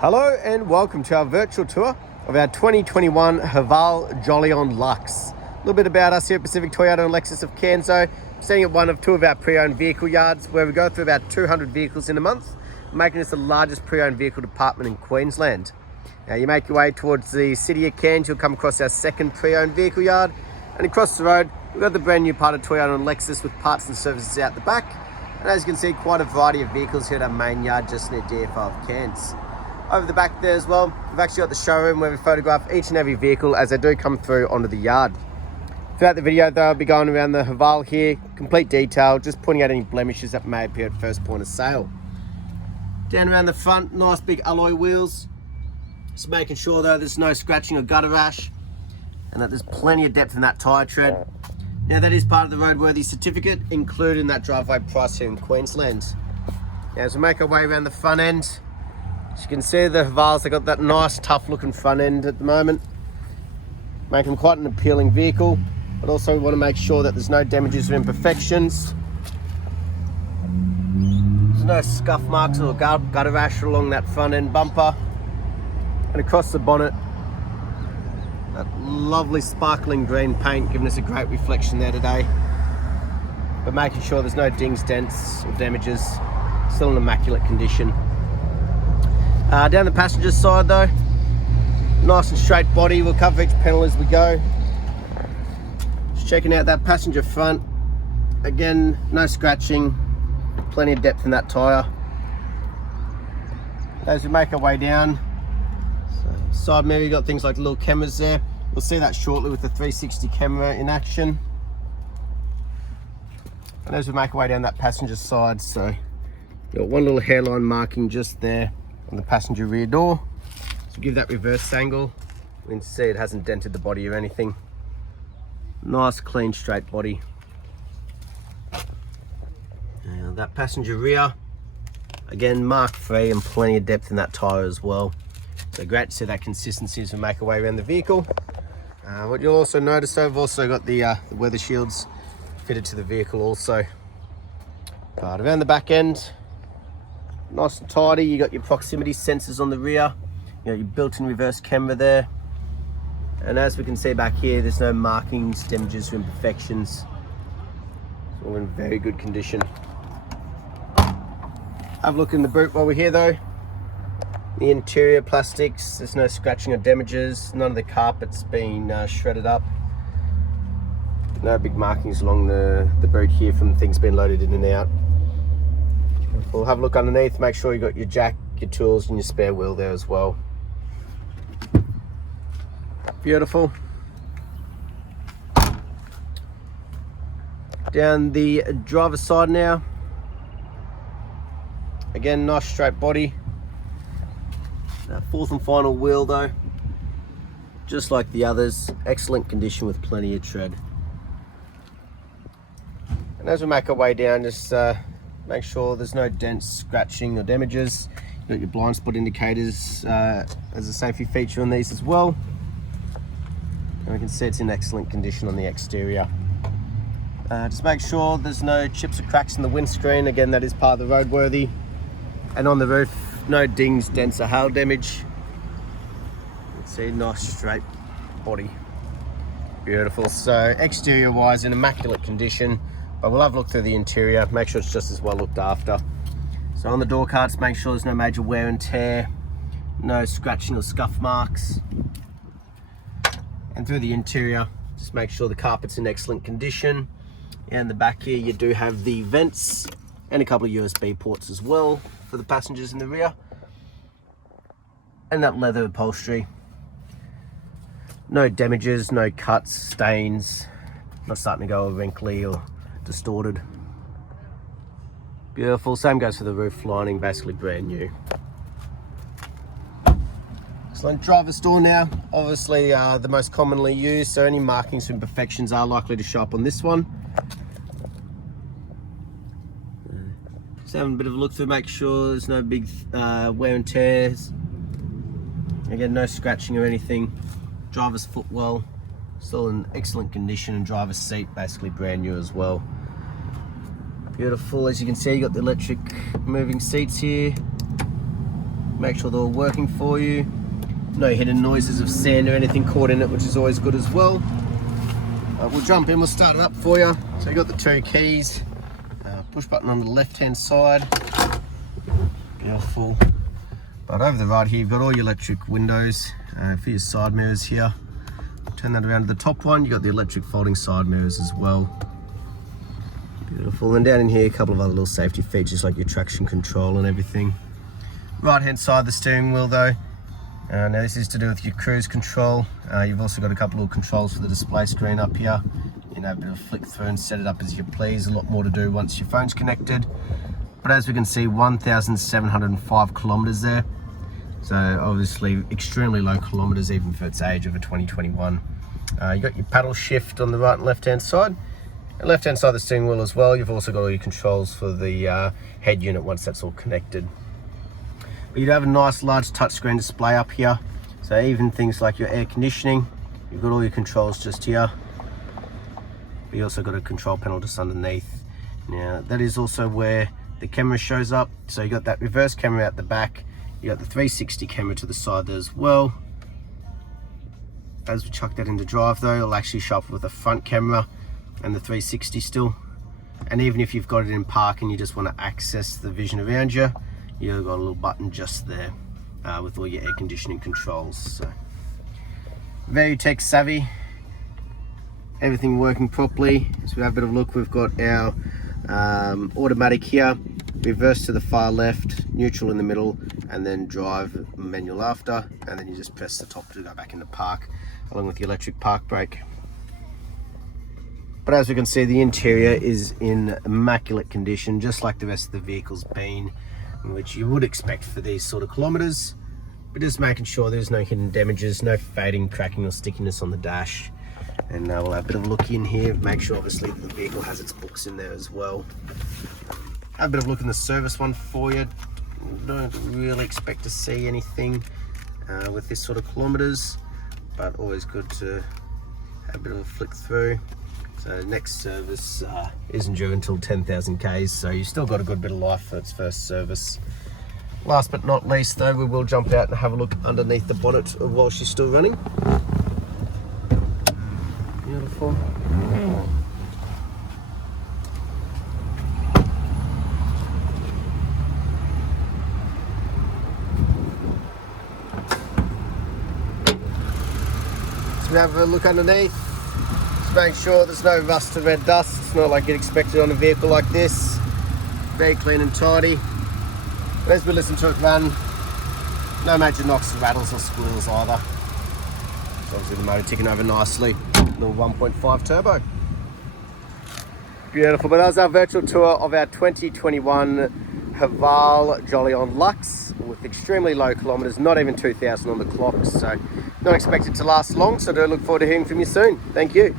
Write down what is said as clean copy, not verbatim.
Hello and welcome to our virtual tour of our 2021 Haval Jolion Lux. A little bit about us here at Pacific Toyota and Lexus of Canso. Staying at one of two of our pre-owned vehicle yards where we go through about 200 vehicles in a month, making us the largest pre-owned vehicle department in Queensland. Now you make your way towards the city of Cairns, you'll come across our second pre-owned vehicle yard, and across the road we've got the brand new part of Toyota and Lexus with parts and services out the back. And as you can see, quite a variety of vehicles here at our main yard just near DFR of Cairns. Over the back there as well, we've actually got the showroom where we photograph each and every vehicle as they do come through onto the yard. Throughout the video though, I'll be going around the Haval here, complete detail, just pointing out any blemishes that may appear at first point of sale. Down around the front, nice big alloy wheels. Just making sure though there's no scratching or gutter rash and that there's plenty of depth in that tyre tread. Now that is part of the roadworthy certificate included in that driveway price here in Queensland. Now as we make our way around the front end, as you can see, the Havals, they've got that nice tough looking front end at the moment, making them quite an appealing vehicle, but also we want to make sure that there's no damages or imperfections. There's no scuff marks or gutter rash along that front end bumper. And across the bonnet, that lovely sparkling green paint giving us a great reflection there today, but making sure there's no dings, dents or damages, still in immaculate condition. Down the passenger side though, nice and straight body. We'll cover each panel as we go. Just checking out that passenger front. Again, no scratching, plenty of depth in that tyre. As we make our way down, side mirror, you've got things like little cameras there. We'll see that shortly with the 360 camera in action. And as we make our way down that passenger side, so you've got one little hairline marking just there on the passenger rear door. So give that reverse angle, you can see it hasn't dented the body or anything. Nice clean straight body. Now that passenger rear, again mark free and plenty of depth in that tyre as well. So great to see that consistency as we make our way around the vehicle. What you'll also notice though, we've also got the weather shields fitted to the vehicle also. But around the back end, nice and tidy. You got your proximity sensors on the rear, you got your built-in reverse camera there, and as we can see back here, there's no markings, damages or imperfections. It's all in very good condition. Have a look in the boot while we're here though. The interior plastics, there's no scratching or damages, none of the carpet's been shredded up. No big markings along the boot here from things being loaded in and out. We'll have a look underneath, make sure you got your jack, your tools and your spare wheel there as well. Beautiful. Down the driver's side now. Again, nice straight body. Fourth and final wheel though, just like the others, excellent condition with plenty of tread. And as we make our way down, just make sure there's no dents, scratching or damages. You've got your blind spot indicators as a safety feature on these as well. And we can see it's in excellent condition on the exterior. Just make sure there's no chips or cracks in the windscreen. Again, that is part of the roadworthy. And on the roof, no dings, dents or hail damage. You can see nice straight body. Beautiful. So exterior wise in immaculate condition. But we'll have a look through the interior, make sure it's just as well looked after. So on the door cards, make sure there's no major wear and tear, no scratching or scuff marks. And through the interior, just make sure the carpet's in excellent condition. And the back here, you do have the vents and a couple of USB ports as well for the passengers in the rear. And that leather upholstery. No damages, no cuts, stains, not starting to go wrinkly or distorted. Beautiful. Same goes for the roof lining, basically brand new. Excellent. Driver's door now, obviously the most commonly used, so any markings or imperfections are likely to show up on this one. Just having a bit of a look through, make sure there's no big wear and tears. Again, no scratching or anything. Driver's footwell still in excellent condition, and driver's seat basically brand new as well. Beautiful. As you can see, you got the electric moving seats here. make sure they're all working for you. No hidden noises of sand or anything caught in it, which is always good as well. We'll jump in, we'll start it up for you. So you've got the 2 keys, push button on the left hand side, beautiful. But over the right here, you've got all your electric windows for your side mirrors here. Turn that around to the top one, you've got the electric folding side mirrors as well. Beautiful. And down in here, a couple of other little safety features like your traction control and everything. Right hand side of the steering wheel though. Now this is to do with your cruise control. You've also got a couple of little controls for the display screen up here. You know, a bit of flick through and set it up as you please. A lot more to do once your phone's connected. But as we can see, 1,705 kilometers there. So obviously extremely low kilometers even for its age of a 2021. You got your paddle shift on the right and left hand side. And left hand side of the steering wheel as well. You've also got all your controls for the head unit once that's all connected. But you have a nice large touchscreen display up here. So even things like your air conditioning, you've got all your controls just here. But you also got a control panel just underneath. Now that is also where the camera shows up. So you got that reverse camera out the back. You got the 360 camera to the side there as well. As we chuck that into drive though, it'll actually show up with a front camera and the 360 still. And even if you've got it in park and you just want to access the vision around you, you've got a little button just there with all your air conditioning controls. So very tech savvy, everything working properly. So we have a bit of a look. We've got our automatic here, reverse to the far left, neutral in the middle, and then drive manual after, and then you just press the top to go back into park along with the electric park brake. But as we can see, the interior is in immaculate condition, just like the rest of the vehicle's been, which you would expect for these sort of kilometers. But just making sure there's no hidden damages, no fading, cracking or stickiness on the dash. And we'll have a bit of a look in here, make sure obviously the vehicle has its books in there as well. Have a bit of a look in the service one for you. Don't really expect to see anything with this sort of kilometers, but always good to have a bit of a flick through. So next service isn't due until 10,000 Ks, so you've still got a good bit of life for its first service. Last but not least though, we will jump out and have a look underneath the bonnet while she's still running. Beautiful. So we have a look underneath. Make sure there's no rust or red dust. It's not like you'd expect it on a vehicle like this. Very clean and tidy. But as we listen to it run, no major knocks, rattles or squeals either. So obviously the motor ticking over nicely. Little 1.5 turbo. Beautiful. But that was our virtual tour of our 2021 Haval Jolion Lux with extremely low kilometers, not even 2,000 on the clock. So not expected to last long. So do look forward to hearing from you soon. Thank you.